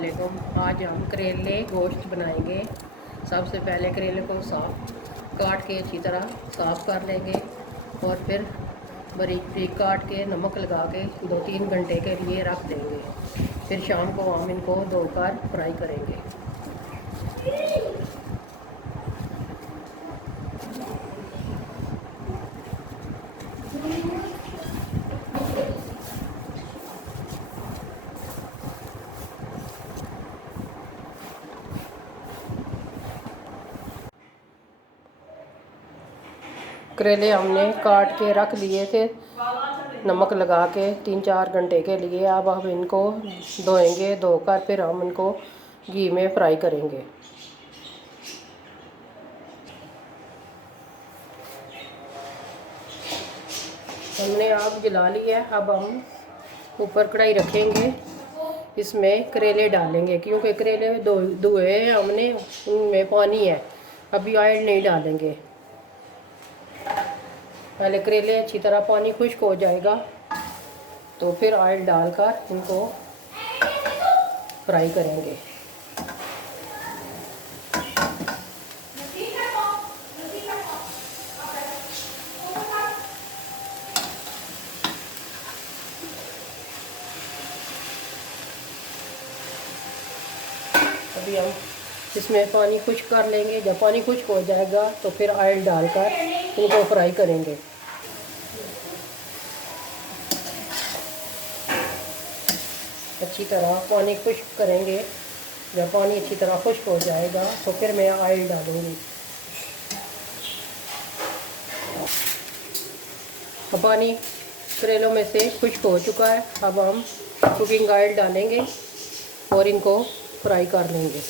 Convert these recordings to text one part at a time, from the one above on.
वालेकुम। आज हम करेले गोश्त बनाएंगे। सबसे पहले करेले को काट के अच्छी तरह साफ़ कर लेंगे और फिर बारीक बारीक काट के नमक लगा के 2-3 घंटे के लिए रख देंगे। फिर शाम को हम इनको धोकर फ्राई करेंगे। करेले हमने काट के रख लिए थे नमक लगा के 3-4 घंटे के लिए। अब हम इनको धोएंगे, धोकर फिर हम इनको घी में फ्राई करेंगे। हमने आग जला ली है। अब हम ऊपर कढ़ाई रखेंगे, इसमें करेले डालेंगे क्योंकि करेले धोए हमने, उनमें पानी है। अभी ऑयल नहीं डालेंगे, पहले करेले अच्छी तरह पानी खुश्क हो जाएगा तो फिर ऑयल डालकर इनको फ्राई करेंगे। अभी हम इसमें पानी खुश्क कर लेंगे। जब पानी खुश्क हो जाएगा तो फिर ऑयल डालकर इनको फ्राई करेंगे। अच्छी तरह पानी खुश्क करेंगे। जब पानी अच्छी तरह खुश्क हो जाएगा तो फिर मैं ऑयल डालूँगी। अब पानी करेलों में से खुश्क हो चुका है। अब हम कुकिंग ऑयल डालेंगे और इनको फ्राई कर लेंगे।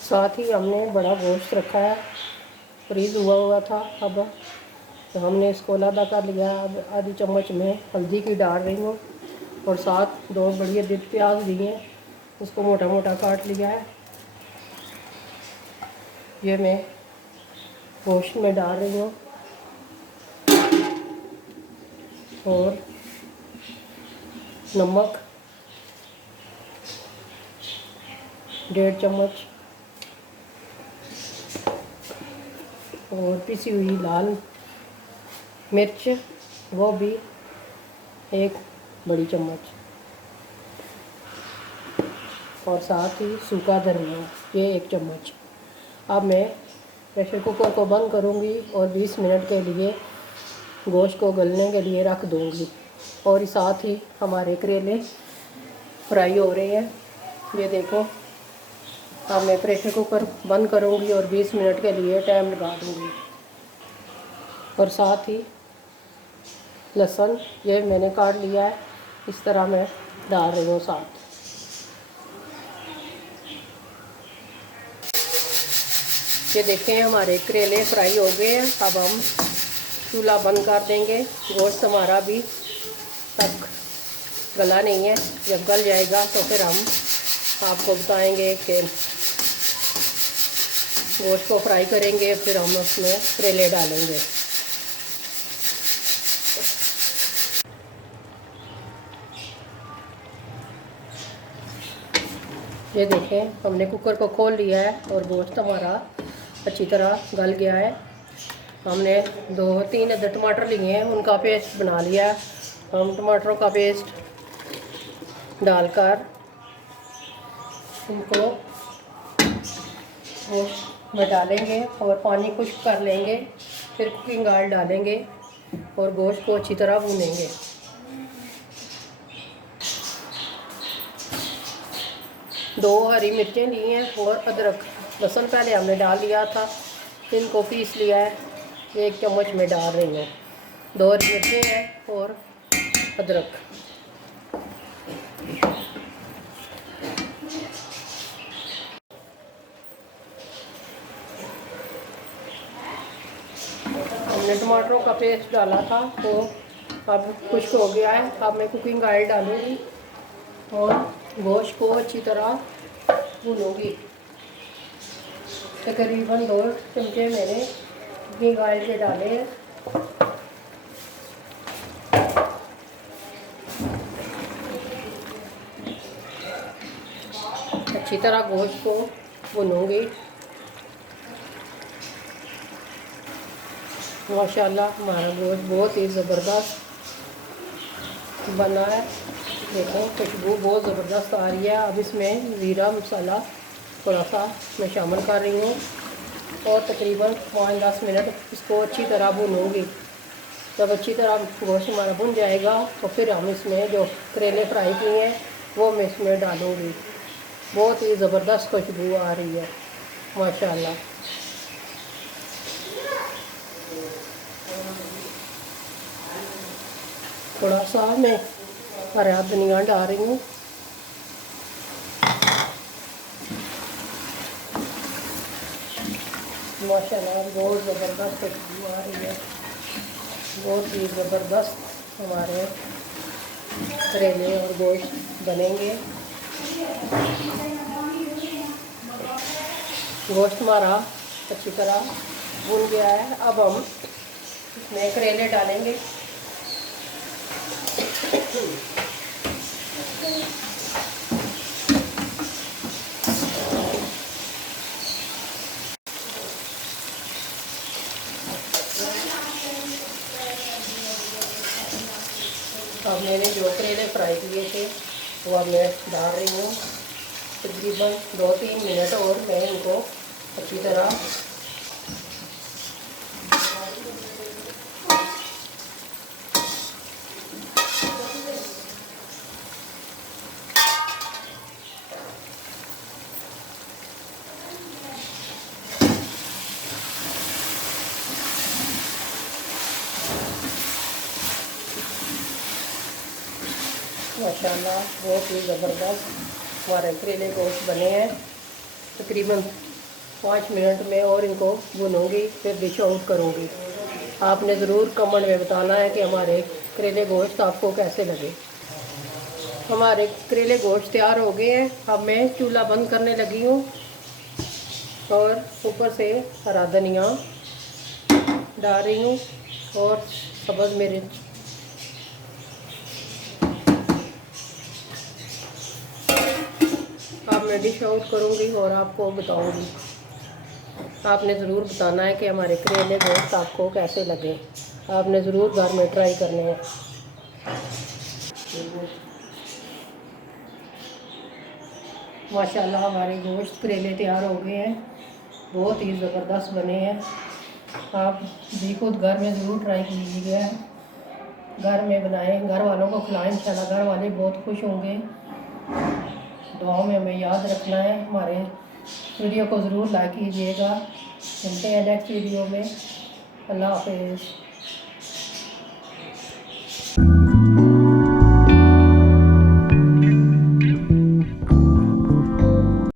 साथ ही हमने बड़ा गोश्त रखा है, फ्रीज हुआ था। अब तो हमने इसको आधा कर लिया। अब आधी चम्मच में हल्दी की डाल रही हूँ और साथ 2 बड़ी अदद प्याज लिए, उसको मोटा मोटा काट लिया है। ये मैं गोश्त में डाल रही हूँ और नमक 1.5 चम्मच और पिसी हुई लाल मिर्च वो भी 1 बड़ी चम्मच और साथ ही सूखा धनिया ये 1 चम्मच। अब मैं प्रेशर कुकर को बंद करूँगी और 20 मिनट के लिए गोश्त को गलने के लिए रख दूँगी। और साथ ही हमारे करेले फ्राई हो रहे हैं, ये देखो। अब मैं प्रेशर कुकर बंद करूँगी और 20 मिनट के लिए टाइम लगा दूँगी। और साथ ही लहसुन ये मैंने काट लिया है, इस तरह मैं डाल रही हूँ साथ। ये देखें हमारे करेले फ्राई हो गए हैं। अब हम चूल्हा बंद कर देंगे। गोश्त हमारा भी तक गला नहीं है, जब गल जाएगा तो फिर हम आपको बताएंगे कि गोश्त को फ्राई करेंगे, फिर हम उसमें करेले डालेंगे। ये देखें हमने कुकर को खोल लिया है और गोश्त हमारा अच्छी तरह गल गया है। हमने 2-3 अदद टमाटर लिए हैं, उनका पेस्ट बना लिया। हम टमाटरों का पेस्ट डालकर इनको में डालेंगे और पानी खुश्क कर लेंगे। फिर कुकिंग ऑयल डालेंगे और गोश्त को अच्छी तरह भूनेंगे। दो हरी मिर्चें ली हैं और अदरक लहसुन पहले हमने डाल लिया था, इनको पीस लिया है। 1 चम्मच में डाल रही हूँ। 2 हरी मिर्चें हैं और अदरक। हमने टमाटरों का पेस्ट डाला था तो अब खुश्क हो गया है। अब मैं कुकिंग ऑयल डालूँगी और गोश्त को अच्छी तरह भूनूँगी। तकरीबन 2 चमचे मैंने कुकिंग ऑयल के डाले हैं। अच्छी तरह गोश्त को भूनूँगी। माशाल्लाह हमारा गोश्त बहुत ही ज़बरदस्त बना है। देखो खुशबू बहुत ज़बरदस्त आ रही है। अब इसमें ज़ीरा मसाला थोड़ा सा मैं शामिल कर रही हूँ और तकरीबन 5-10 मिनट इसको अच्छी तरह भूनूँगी। जब अच्छी तरह गोश्त हमारा भुन जाएगा तो फिर हम इसमें जो करेले फ्राई किए हैं वो मैं इसमें डालूँगी। बहुत ही ज़बरदस्त खुशबू आ रही है माशाल्लाह। थोड़ा सा मैं हरा धनिया डाल रही हूँ। माशाल्लाह बहुत ज़बरदस्त खुशबू आ रही है। बहुत ही ज़बरदस्त हमारे करेले और गोश्त बनेंगे। गोश्त हमारा अच्छी तरह भुन गया है। अब हम इसमें करेले डालेंगे। अब मैंने जो करेले फ्राई किए थे वो अब मैं डाल रही हूँ। तकरीबन 2-3 मिनट और मैं इनको अच्छी तरह माशाल्लाह बहुत ही ज़बरदस्त हमारे करेले गोश्त बने हैं। तकरीबन 5 मिनट में और इनको भूनूंगी, फिर डिश आउट करूँगी। आपने ज़रूर कमेंट में बताना है कि हमारे करेले गोश्त आपको कैसे लगे। हमारे करेले गोश्त तैयार हो गए हैं। अब मैं चूल्हा बंद करने लगी हूँ और ऊपर से हरा धनिया डाल रही हूँ और सब्ज़ मिर्च। अब मैं डिश आउट करूँगी और आपको बताऊँगी। आपने ज़रूर बताना है कि हमारे करेले गोश्त आपको कैसे लगे। आपने ज़रूर घर में ट्राई करने हैं। माशाल्लाह हमारे गोश्त करेले तैयार हो गए हैं। बहुत ही ज़बरदस्त बने हैं। आप भी खुद घर में ज़रूर ट्राई कीजिएगा। घर में बनाएं, घर वालों को खिलाएं। इंशाल्लाह घर वाले बहुत खुश होंगे। दुआओं में हमें याद रखना है। हमारे वीडियो को ज़रूर लाइक कीजिएगा। मिलते हैं नेक्स्ट वीडियो में। अल्लाह हाफ़िज़।